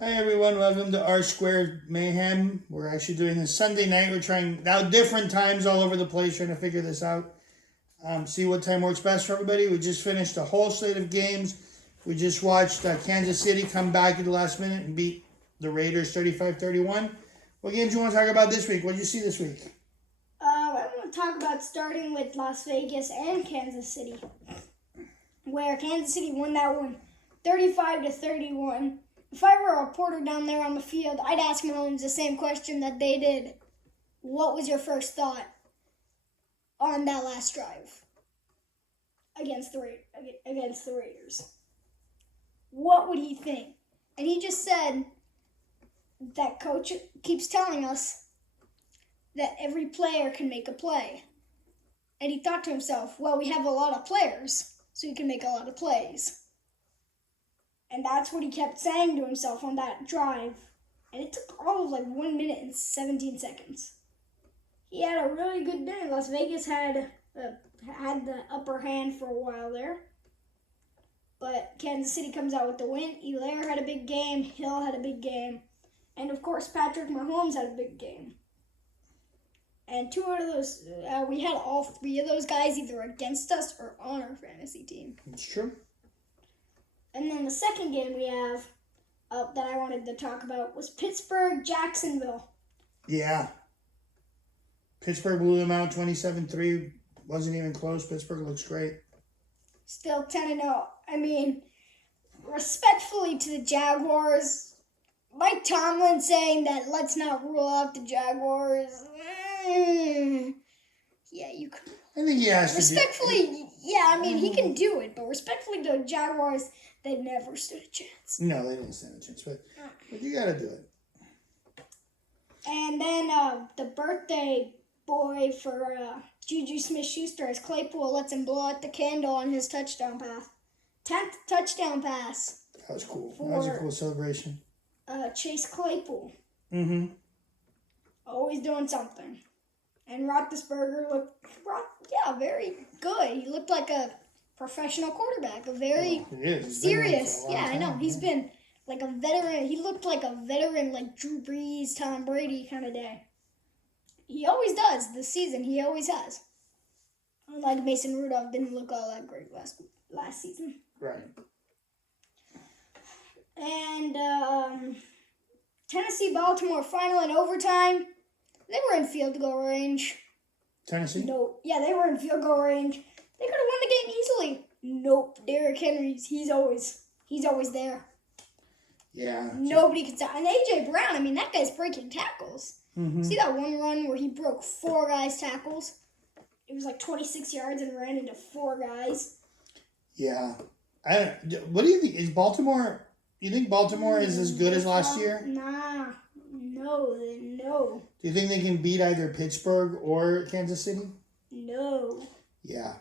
Hi everyone, welcome to RSquaredMCubed. We're actually doing this Sunday night. We're trying now different times all over the place, trying to figure this out. See what time works best for everybody. We just finished a whole slate of games. We just watched Kansas City come back at the last minute and beat the Raiders 35-31. What games do you want to talk about this week? What did you see this week? I want to talk about starting with Las Vegas and Kansas City, where Kansas City won that one 35-31. If I were a reporter down there on the field, I'd ask Mahomes the same question that they did. What was your first thought on that last drive against the Raiders? What would he think? And he just said that coach keeps telling us that every player can make a play. And he thought to himself, well, we have a lot of players, so we can make a lot of plays. And that's what he kept saying to himself on that drive. And it took all of 1 minute and 17 seconds. He had a really good day. Las Vegas had the upper hand for a while there. But Kansas City comes out with the win. Hilaire had a big game. Hill had a big game. And, of course, Patrick Mahomes had a big game. And two out of those, we had all three of those guys either against us or on our fantasy team. That's true. And then the second game we have that I wanted to talk about was Pittsburgh-Jacksonville. Yeah. Pittsburgh blew them out 27-3. Wasn't even close. Pittsburgh looks great. Still 10-0. I mean, respectfully to the Jaguars, Mike Tomlin saying that let's not rule out the Jaguars. Yeah, you could. I think he has respectfully, to do. Yeah, I mean, he can do it, but respectfully to the Jaguars, they never stood a chance. No, they didn't stand a chance, but you got to do it. And then the birthday boy for Juju Smith-Schuster as Claypool lets him blow out the candle on his touchdown pass. 10th touchdown pass. That was cool. That was a cool celebration. Chase Claypool. Mm-hmm. Always doing something. And Roethlisberger looked, very good. He looked like a professional quarterback, a very serious. Yeah, I know. He's been like a veteran. He looked like a veteran, like Drew Brees, Tom Brady kind of day. He always does this season. He always has. Unlike Mason Rudolph, didn't look all that great last season. Right. And Tennessee-Baltimore final in overtime. They were in field goal range. Tennessee? No. Yeah, they were in field goal range. They could have won the game easily. Nope. Derrick Henry, he's always there. Yeah. Nobody can stop. And A.J. Brown, I mean, that guy's breaking tackles. Mm-hmm. See that one run where he broke 4 guys' tackles? It was 26 yards and ran into 4 guys. Yeah. What do you think? Is Baltimore... You think Baltimore is as good as last year? Nah. No. Do you think they can beat either Pittsburgh or Kansas City? No. Yeah.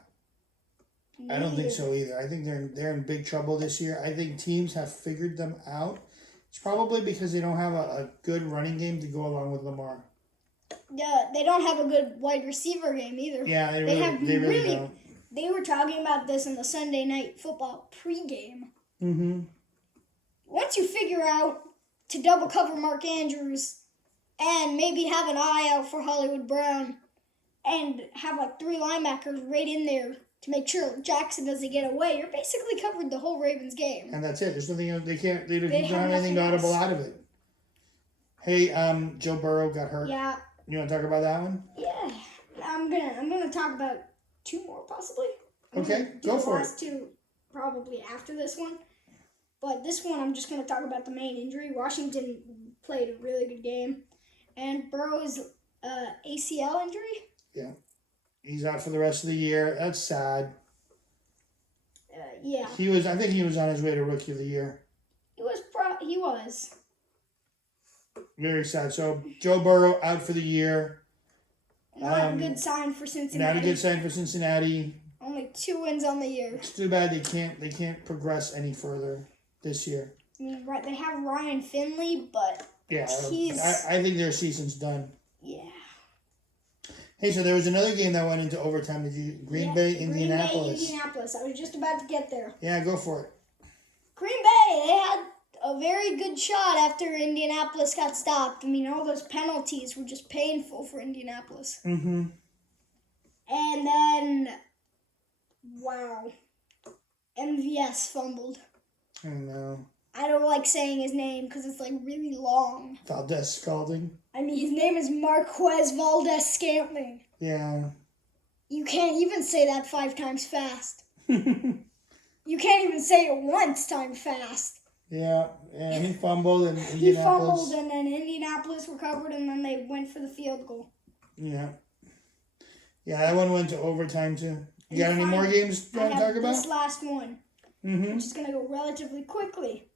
Neither. I don't think so either. I think they're in big trouble this year. I think teams have figured them out. It's probably because they don't have a good running game to go along with Lamar. Yeah, they don't have a good wide receiver game either. Yeah, they really don't. They were talking about this in the Sunday Night Football pregame. Mm-hmm. Once you figure out to double cover Mark Andrews and maybe have an eye out for Hollywood Brown and have 3 linebackers right in there to make sure Jackson doesn't get away, you're basically covered the whole Ravens game. And that's it. There's nothing else. They don't have anything audible out of it. Hey, Joe Burrow got hurt. Yeah. You want to talk about that one? Yeah. I'm gonna talk about 2 more possibly. Okay, go for it. The last 2 probably after this one. But this one, I'm just going to talk about the main injury. Washington played a really good game. And Burrow's ACL injury. Yeah. He's out for the rest of the year. That's sad. Yeah. I think he was on his way to Rookie of the Year. He was. Very sad. So, Joe Burrow out for the year. Not a good sign for Cincinnati. Not a good sign for Cincinnati. Only 2 wins on the year. It's too bad they can't progress any further this year. I mean, right, they have Ryan Finley, but yeah, I think their season's done. Yeah. Hey, so there was another game that went into overtime. Green Bay, Indianapolis. I was just about to get there. Yeah, go for it. Green Bay, they had a a very good shot after Indianapolis got stopped. I mean, all those penalties were just painful for Indianapolis. Mm-hmm. And then, wow, MVS fumbled. I know. I don't like saying his name because it's like really long. Valdez Scalding. I mean, his name is Marquez Valdez-Scantling. Yeah. You can't even say that 5 times fast. You can't even say it once time fast. Yeah, he fumbled and He fumbled and then Indianapolis recovered and then they went for the field goal. Yeah. Yeah, that one went to overtime too. You got any more games you want to talk about? This last one. Mm-hmm. I'm just going to go relatively quickly.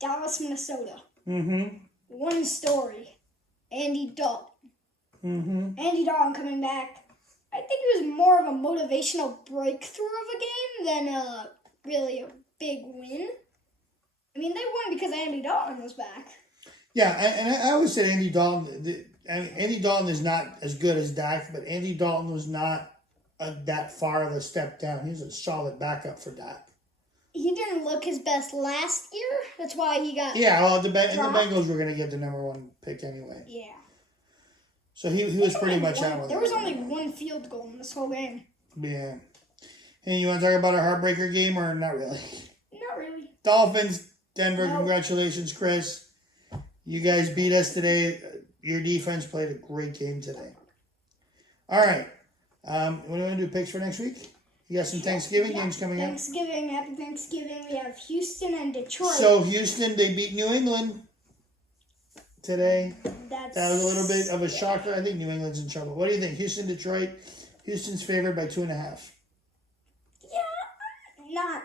Dallas, Minnesota. Mm-hmm. One story. Andy Dalton. Mm-hmm. Andy Dalton coming back. I think it was more of a motivational breakthrough of a game than really a big win. I mean, they won because Andy Dalton was back. Yeah, and I always said Andy Dalton. Andy Dalton is not as good as Dak, but Andy Dalton was not that far of a step down. He was a solid backup for Dak. He didn't look his best last year. That's why he got the Bengals were going to get the number 1 pick anyway. Yeah. So he was pretty much out with it. There was only 1 field goal in this whole game. Yeah. Hey, you want to talk about a heartbreaker game or not really? Not really. Dolphins, Denver, Nope. Congratulations, Chris. You guys beat us today. Your defense played a great game today. All right. What do you want to do, picks for next week? You got some Thanksgiving games coming up. Thanksgiving, happy Thanksgiving. We have Houston and Detroit. So Houston, they beat New England today. That was a little bit of a shocker. I think New England's in trouble. What do you think? Houston, Detroit. Houston's favored by 2.5. Yeah, I'm not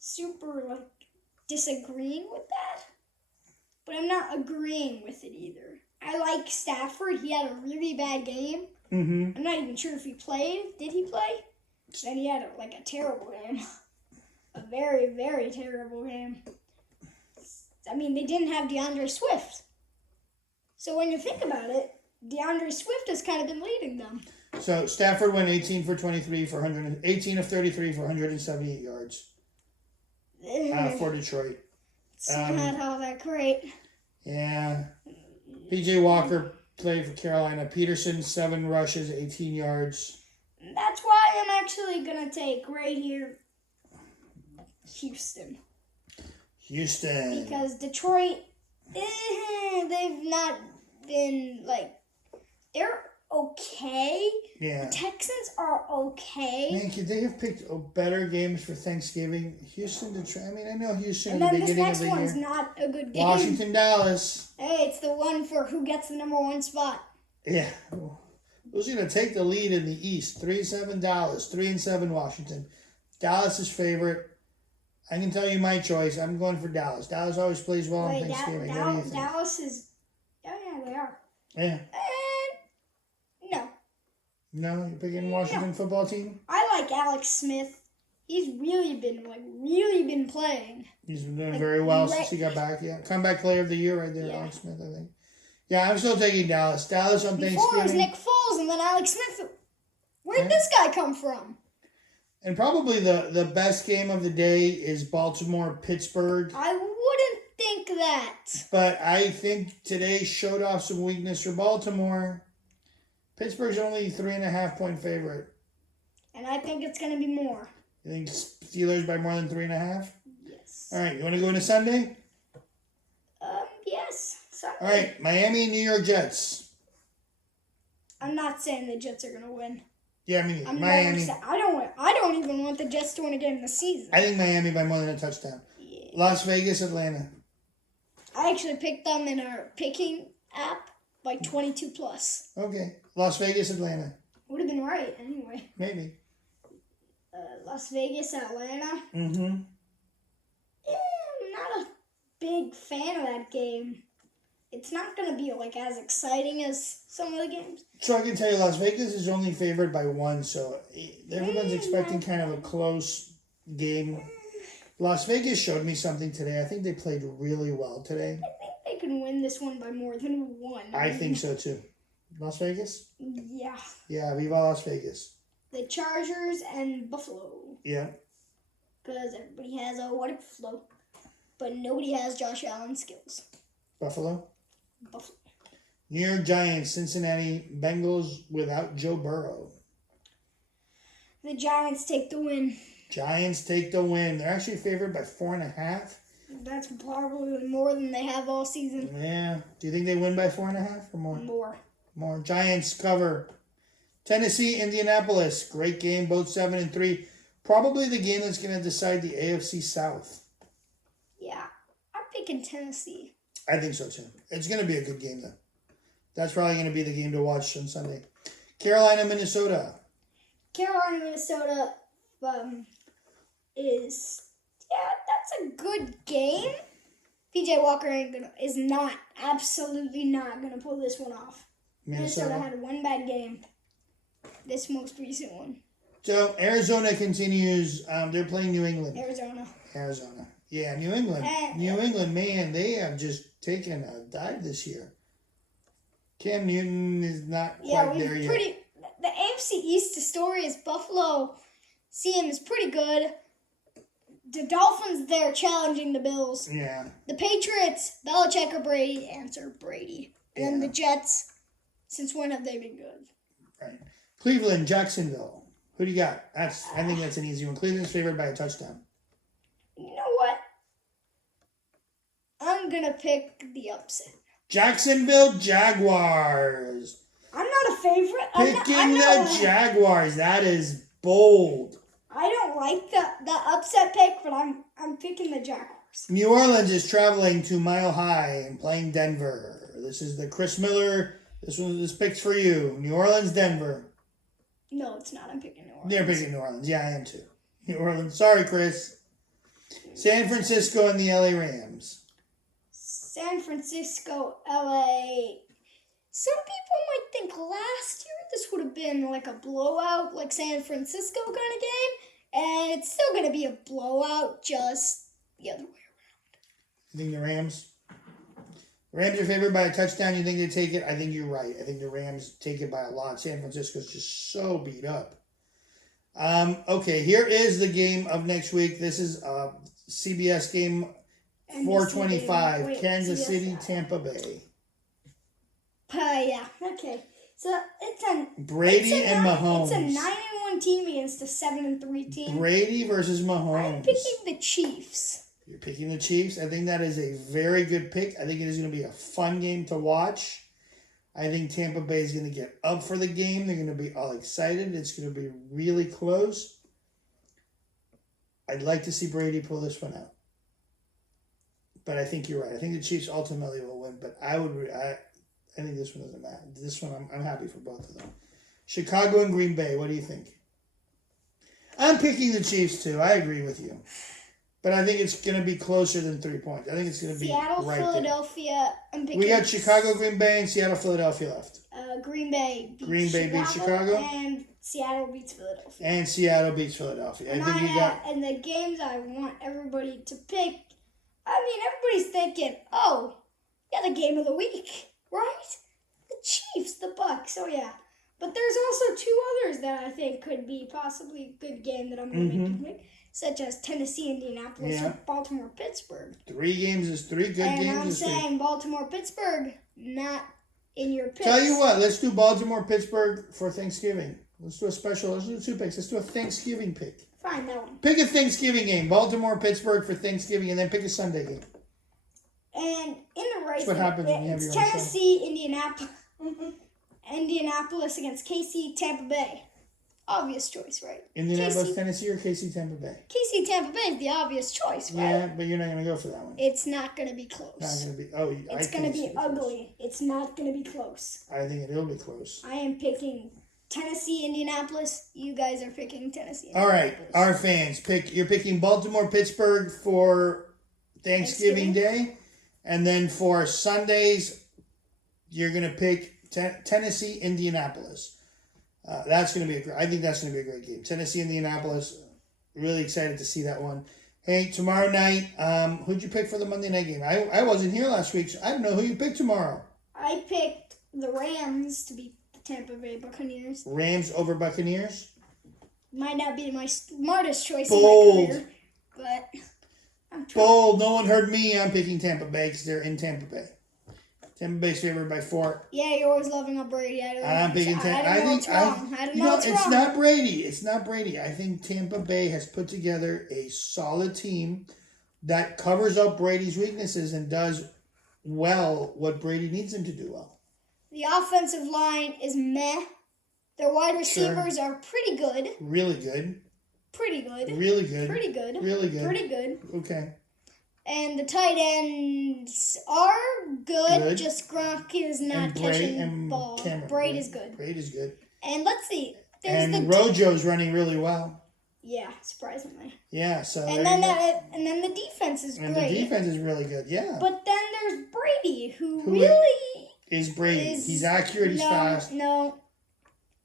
super disagreeing with that, but I'm not agreeing with it either. I like Stafford. He had a really bad game. Mm-hmm. I'm not even sure if he played. Did he play? Then he had a terrible game. A very, very terrible game. I mean, they didn't have DeAndre Swift. So when you think about it, DeAndre Swift has kind of been leading them. So Stafford went 18 for 23 for 18 of 33 for 178 yards for Detroit. It's not all that great. Yeah. P.J. Walker played for Carolina. Peterson, 7 rushes, 18 yards. That's why I'm actually going to take right here Houston. Because Detroit, they've not been, they're okay. Yeah. The Texans are okay. Man, could they have picked better games for Thanksgiving? Houston, Detroit. I mean, I know Houston And at the then this beginning next of the year. one's not a good game. Washington, Dallas. Hey, it's the one for who gets the number 1 spot. Yeah. Who's going to take the lead in the East? 3-7 Dallas, 3-7 Washington. Dallas is favorite. I can tell you my choice. I'm going for Dallas. Dallas always plays well on Thanksgiving. What do you think? Dallas is... Yeah, they are. Yeah. No. No, you're picking Washington football team? I like Alex Smith. He's really been playing. He's been doing very well since he got back. Yeah, comeback player of the year right there, Alex Smith, I think. Yeah, I'm still taking Dallas. Dallas on Thanksgiving. Before it was Nick Foles and then Alex Smith. Where'd this guy come from? And probably the best game of the day is Baltimore-Pittsburgh. I wouldn't think that. But I think today showed off some weakness for Baltimore. Pittsburgh's only 3.5-point favorite. And I think it's going to be more. You think Steelers by more than 3.5? Yes. All right, you want to go into Sunday? Yes. Sunday. All right, Miami, New York Jets. I'm not saying the Jets are going to win. Yeah, I mean, Miami. I don't even want the Jets to win a game this season. I think Miami by more than a touchdown. Yeah. Las Vegas, Atlanta. I actually picked them in our picking app by 22 plus. Okay. Las Vegas, Atlanta. Would have been right anyway. Maybe. Las Vegas, Atlanta. Mm-hmm. I'm not a big fan of that game. It's not going to be as exciting as some of the games. So I can tell you Las Vegas is only favored by 1, so everyone's expecting kind of a close game. Las Vegas showed me something today. I think they played really well today. I think they can win this one by more than 1. I think so too. Las Vegas? Yeah. Yeah, Viva Las Vegas. The Chargers and Buffalo. Yeah. Because everybody has a what if flow. but nobody has Josh Allen's skills. Buffalo. Buffalo. New York Giants, Cincinnati Bengals without Joe Burrow. The Giants take the win. Giants take the win. They're actually favored by 4.5. That's probably more than they have all season. Yeah. Do you think they win by 4.5 or more? More. More. Giants cover. Tennessee, Indianapolis. Great game. Both 7-3. Probably the game that's going to decide the AFC South. Yeah. I'm picking Tennessee. I think so too. It's going to be a good game though. That's probably going to be the game to watch on Sunday. Carolina, Minnesota. Carolina, Minnesota that's a good game. PJ Walker absolutely not gonna pull this one off. Minnesota had one bad game. This most recent one. So Arizona continues. They're playing New England. Arizona. Yeah, New England. New England, man, they have just taken a dive this year. Cam Newton is not quite there yet. The AFC East story is Buffalo. CM is pretty good. The Dolphins, they're challenging the Bills. Yeah. The Patriots, Belichick or Brady, answer Brady. And then the Jets, since when have they been good? Right. Cleveland, Jacksonville. Who do you got? I think that's an easy one. Cleveland's favored by a touchdown. You know what? I'm going to pick the upset. Jacksonville Jaguars. I'm not a favorite. Picking the Jaguars. That is bold. I don't like the upset pick, but I'm picking the Jaguars. New Orleans is traveling to Mile High and playing Denver. This is the Chris Miller. This pick's for you. New Orleans, Denver. No, it's not. I'm picking New Orleans. They're picking New Orleans. Yeah, I am too. New Orleans. Sorry, Chris. San Francisco and the LA Rams. San Francisco, LA. Some people might think last year this would have been like a blowout, like San Francisco kind of game, and it's still going to be a blowout, just the other way around. You think the Rams? The Rams are favored by a touchdown. You think they take it? I think you're right. I think the Rams take it by a lot. San Francisco's just so beat up. Okay, here is the game of next week. This is a CBS game, 4:25, Kansas City, Tampa Bay. Yeah, okay. So Brady and Mahomes. It's a 9-1 team against a 7-3 team. Brady versus Mahomes. I'm picking the Chiefs. You're picking the Chiefs. I think that is a very good pick. I think it is going to be a fun game to watch. I think Tampa Bay is going to get up for the game. They're going to be all excited. It's going to be really close. I'd like to see Brady pull this one out. But I think you're right. I think the Chiefs ultimately will win. But I think this one doesn't matter. This one, I'm happy for both of them. Chicago and Green Bay, what do you think? I'm picking the Chiefs too. I agree with you. But I think it's going to be closer than 3 points. I think it's going to be Seattle, right Philadelphia. there. I'm picking. We got Chicago, Green Bay, and Seattle, Philadelphia left. Green Bay beats Chicago. And Seattle beats Philadelphia. And Seattle beats Philadelphia. And the games I want everybody to pick, everybody's thinking, oh, yeah, the game of the week. Right? The Chiefs, the Bucks. Oh, yeah. But there's also two others that I think could be possibly a good game that I'm going to make you pick, such as Tennessee, Indianapolis, or Baltimore, Pittsburgh. 3 games is 3 good games. And I'm saying Baltimore, Pittsburgh, not in your picks. Tell you what, let's do Baltimore, Pittsburgh for Thanksgiving. Let's do a special. Let's do 2 picks. Let's do a Thanksgiving pick. Fine, that one. Pick a Thanksgiving game. Baltimore, Pittsburgh for Thanksgiving, and then pick a Sunday game. And in the race, that's what happens when you have your own Tennessee, Indianapolis against KC, Tampa Bay. Obvious choice, right? Indianapolis, Tennessee, or KC, Tampa Bay? KC, Tampa Bay is the obvious choice, right? Yeah, but you're not going to go for that one. It's not going to be close. Not going to be. It's going to be ugly. It's not going to be close. I think it'll be close. I am picking Tennessee, Indianapolis. You guys are picking Tennessee, All right, our fans, you're picking Baltimore, Pittsburgh for Thanksgiving Day. And then for Sundays, you're going to pick Tennessee, Indianapolis. That's going to be I think that's going to be a great game. Tennessee, Indianapolis. Really excited to see that one. Hey, tomorrow night, who'd you pick for the Monday night game? I wasn't here last week, so I don't know who you picked tomorrow. I picked the Rams to beat the Tampa Bay Buccaneers. Rams over Buccaneers? Might not be my smartest choice Bold. in my career, but I'm trying. Bold. No one heard me. I'm picking Tampa Bay because they're in Tampa Bay. Tampa Bay's favored by 4. Yeah, you're always loving up Brady. I'm picking Tampa. I don't know what's wrong. I don't know what's wrong. It's not Brady. It's not Brady. I think Tampa Bay has put together a solid team that covers up Brady's weaknesses and does well what Brady needs him to do well. The offensive line is meh. Their wide receivers are pretty good. Really good. Pretty good. Really good. Pretty good. Really good. Pretty good. Okay. And the tight ends are good. Just Gronk is not catching ball. Braid is good. Braid is good. And let's see. And Rojo's running really well. Yeah, surprisingly. Yeah, so and then the defense is great. And the defense is really good. Yeah. But then there's Brady, who really is Brady. He's accurate. He's fast. No,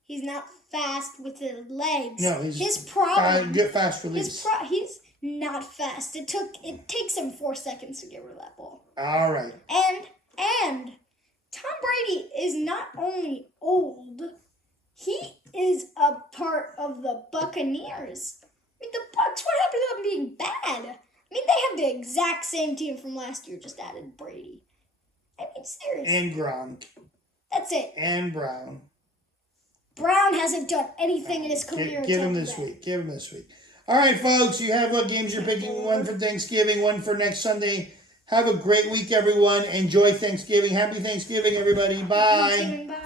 he's not fast with the legs. No, he's his problem. Get fast release. He's not fast. It takes him 4 seconds to get rid of that ball. All right. And Tom Brady is not only old, he is a part of the Buccaneers. I mean, the Bucs, what happened to them being bad? I mean, they have the exact same team from last year, just added Brady. I mean, seriously. And Gronk. That's it. And Brown. Brown hasn't done anything in his career. Give him this week. Give him this week. All right, folks. You have what games you're picking. One for Thanksgiving, one for next Sunday. Have a great week, everyone. Enjoy Thanksgiving. Happy Thanksgiving, everybody. Bye. Bye.